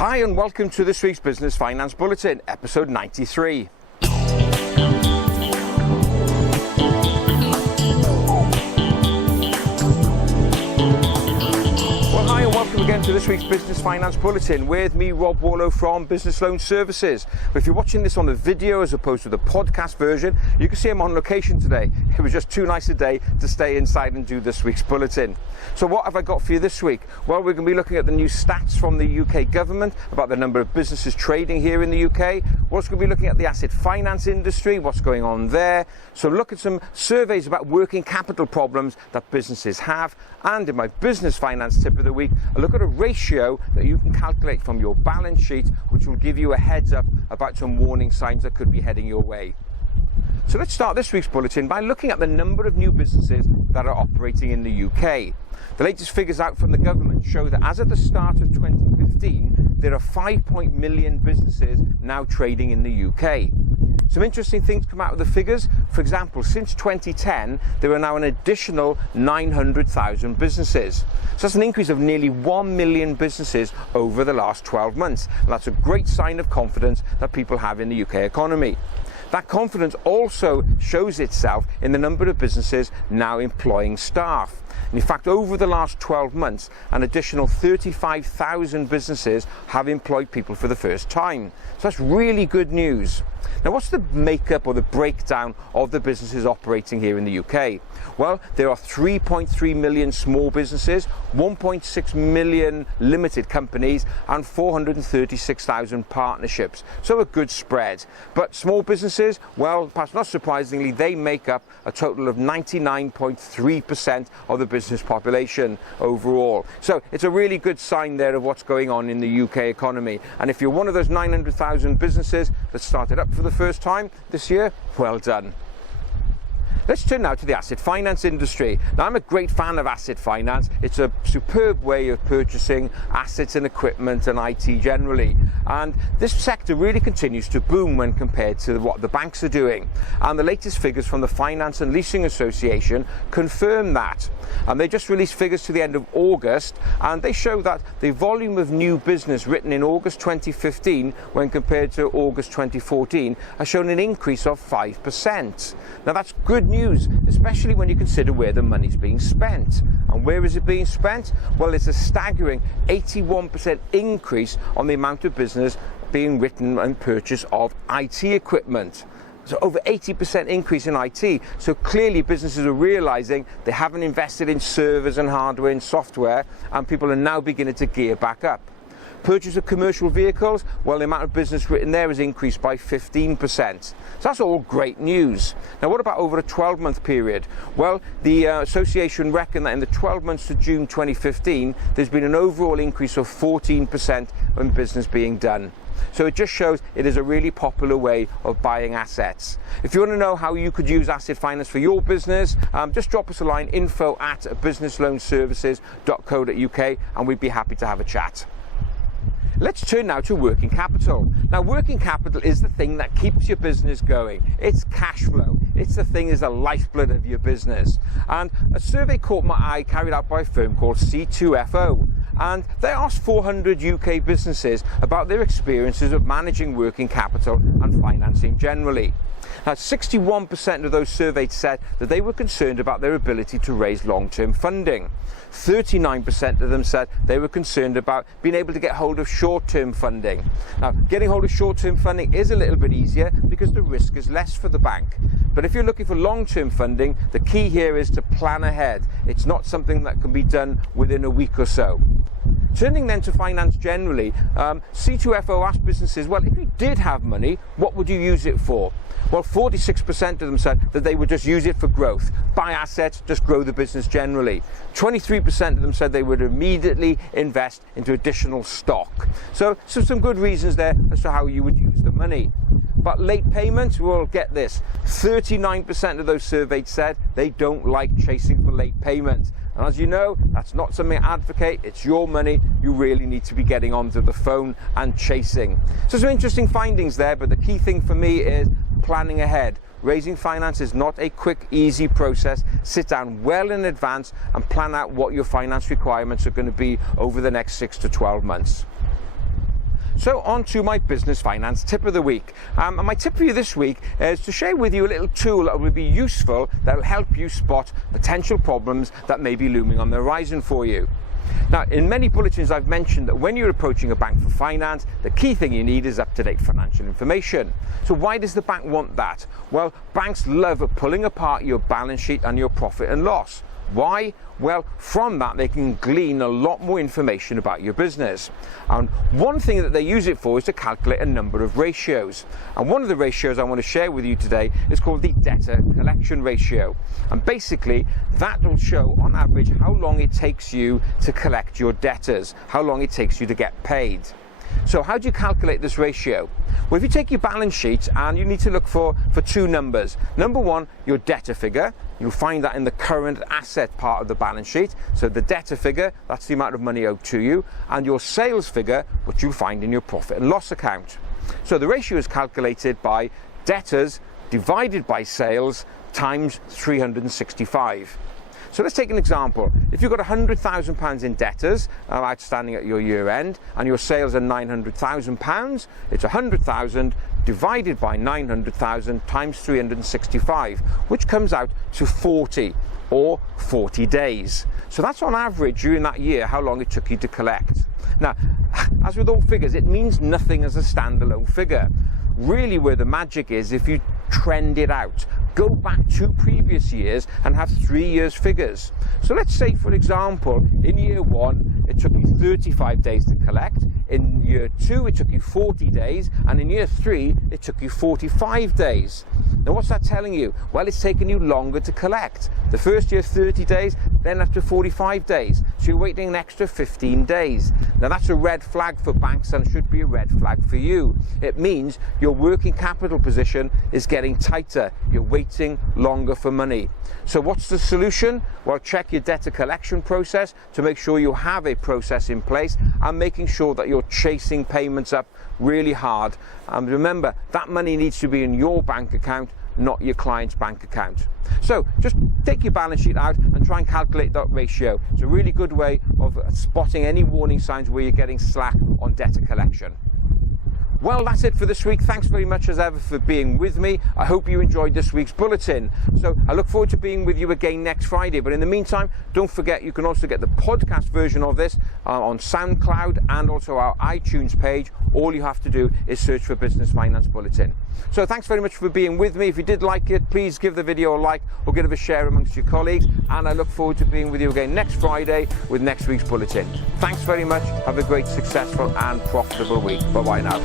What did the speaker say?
Hi and welcome to this week's Business Finance Bulletin, episode 93. Hi and welcome again to this week's Business Finance Bulletin with me, Rob Warlow from Business Loan Services. But if you're watching this on the video as opposed to the podcast version, you can see I'm on location today. It was just too nice a day to stay inside and do this week's bulletin. So what have I got for you this week? Well, we're going to be looking at the new stats from the UK government about the number of businesses trading here in the UK. We're also going to be looking at the asset finance industry, what's going on there. So look at some surveys about working capital problems that businesses have. And in my business finance tip of the week, a look at a ratio that you can calculate from your balance sheet, which will give you a heads up about some warning signs that could be heading your way. So let's start this week's bulletin by looking at the number of new businesses that are operating in the UK. The latest figures out from the government show that as at the start of 2015, there are 5 million businesses now trading in the UK. Some interesting things come out of the figures. For example, since 2010, there are now an additional 900,000 businesses. So that's an increase of nearly 1 million businesses over the last 12 months. And that's a great sign of confidence that people have in the UK economy. That confidence also shows itself in the number of businesses now employing staff. And in fact, over the last 12 months, an additional 35,000 businesses have employed people for the first time. So that's really good news. Now, what's the makeup or the breakdown of the businesses operating here in the UK? Well, there are 3.3 million small businesses, 1.6 million limited companies, and 436,000 partnerships. So a good spread. But small businesses, well, perhaps not surprisingly, they make up a total of 99.3% of the business population overall. So it's a really good sign there of what's going on in the UK economy. And if you're one of those 900,000 businesses that started up for the first time this year, well done. Let's turn now to the asset finance industry. Now, I'm a great fan of asset finance. It's a superb way of purchasing assets and equipment and IT generally. And this sector really continues to boom when compared to what the banks are doing. And the latest figures from the Finance and Leasing Association confirm that. And they just released figures to the end of August, and they show that the volume of new business written in August 2015 when compared to August 2014 has shown an increase of 5%. Now, that's good news, especially when you consider where the money's being spent. And where is it being spent? Well, it's a staggering 81% increase on the amount of business being written and purchase of IT equipment. So over 80% increase in IT. So clearly businesses are realizing they haven't invested in servers and hardware and software, and people are now beginning to gear back up. Purchase of commercial vehicles, well, the amount of business written there has increased by 15%. So that's all great news. Now, what about over a 12-month period? Well, the association reckon that in the 12 months to June 2015, there's been an overall increase of 14% in business being done. So it just shows it is a really popular way of buying assets. If you want to know how you could use asset finance for your business, just drop us a line, info@businessloanservices.co.uk, and we'd be happy to have a chat. Let's turn now to working capital. Now, working capital is the thing that keeps your business going. It's cash flow. It's the thing is the lifeblood of your business. And a survey caught my eye carried out by a firm called C2FO. And they asked 400 UK businesses about their experiences of managing working capital and financing generally. Now, 61% of those surveyed said that they were concerned about their ability to raise long-term funding. 39% of them said they were concerned about being able to get hold of short-term funding. Now, getting hold of short-term funding is a little bit easier because the risk is less for the bank. But if you're looking for long-term funding, the key here is to plan ahead. It's not something that can be done within a week or so. Turning then to finance generally, C2FO asked businesses, well, if you did have money, what would you use it for? Well, 46% of them said that they would just use it for growth, buy assets, just grow the business generally. 23% of them said they would immediately invest into additional stock. So some good reasons there as to how you would use the money. But late payments, well, get this, 39% of those surveyed said they don't like chasing for late payments. And as you know, that's not something I advocate. It's your money. You really need to be getting onto the phone and chasing. So some interesting findings there, but the key thing for me is planning ahead. Raising finance is not a quick, easy process. Sit down well in advance and plan out what your finance requirements are going to be over the next 6 to 12 months. So on to my business finance tip of the week. And my tip for you this week is to share with you a little tool that will be useful, that will help you spot potential problems that may be looming on the horizon for you. Now, in many bulletins I've mentioned that when you're approaching a bank for finance, the key thing you need is up-to-date financial information. So why does the bank want that? Well, banks love pulling apart your balance sheet and your profit and loss. Why? Well, from that they can glean a lot more information about your business. And one thing that they use it for is to calculate a number of ratios. And one of the ratios I want to share with you today is called the Debtor Collection Ratio. And basically that will show on average how long it takes you to collect your debtors, how long it takes you to get paid. So how do you calculate this ratio? Well, if you take your balance sheet and you need to look for two numbers. Number one, your debtor figure. You'll find that in the current asset part of the balance sheet. So the debtor figure, that's the amount of money owed to you, and your sales figure, which you'll find in your profit and loss account. So the ratio is calculated by debtors divided by sales times 365. So let's take an example. If you've got £100,000 in debtors outstanding at your year end and your sales are £900,000, it's 100,000 divided by 900,000 times 365, which comes out to 40 or 40 days. So that's on average during that year how long it took you to collect. Now, as with all figures, it means nothing as a standalone figure. Really where the magic is if you trend it out. Go back 2 previous years and have 3 years figures. So let's say, for example, in year 1 it took you 35 days to collect, in year 2 it took you 40 days, and in year 3 it took you 45 days. Now what's that telling you? Well, it's taken you longer to collect. The first year 30 days, then after 45 days. So you're waiting an extra 15 days. Now that's a red flag for banks and should be a red flag for you. It means your working capital position is getting tighter. You're waiting longer for money. So what's the solution? Well, check your debtor collection process to make sure you have a process in place and making sure that you're chasing payments up really hard. And remember, that money needs to be in your bank account, not your client's bank account. So just take your balance sheet out and try and calculate that ratio. It's a really good way of spotting any warning signs where you're getting slack on debtor collection. Well, that's it for this week. Thanks very much as ever for being with me. I hope you enjoyed this week's bulletin. So I look forward to being with you again next Friday. But in the meantime, don't forget you can also get the podcast version of this on SoundCloud and also our iTunes page. All you have to do is search for Business Finance Bulletin. So thanks very much for being with me. If you did like it, please give the video a like or give it a share amongst your colleagues. And I look forward to being with you again next Friday with next week's bulletin. Thanks very much. Have a great, successful and profitable week. Bye-bye now.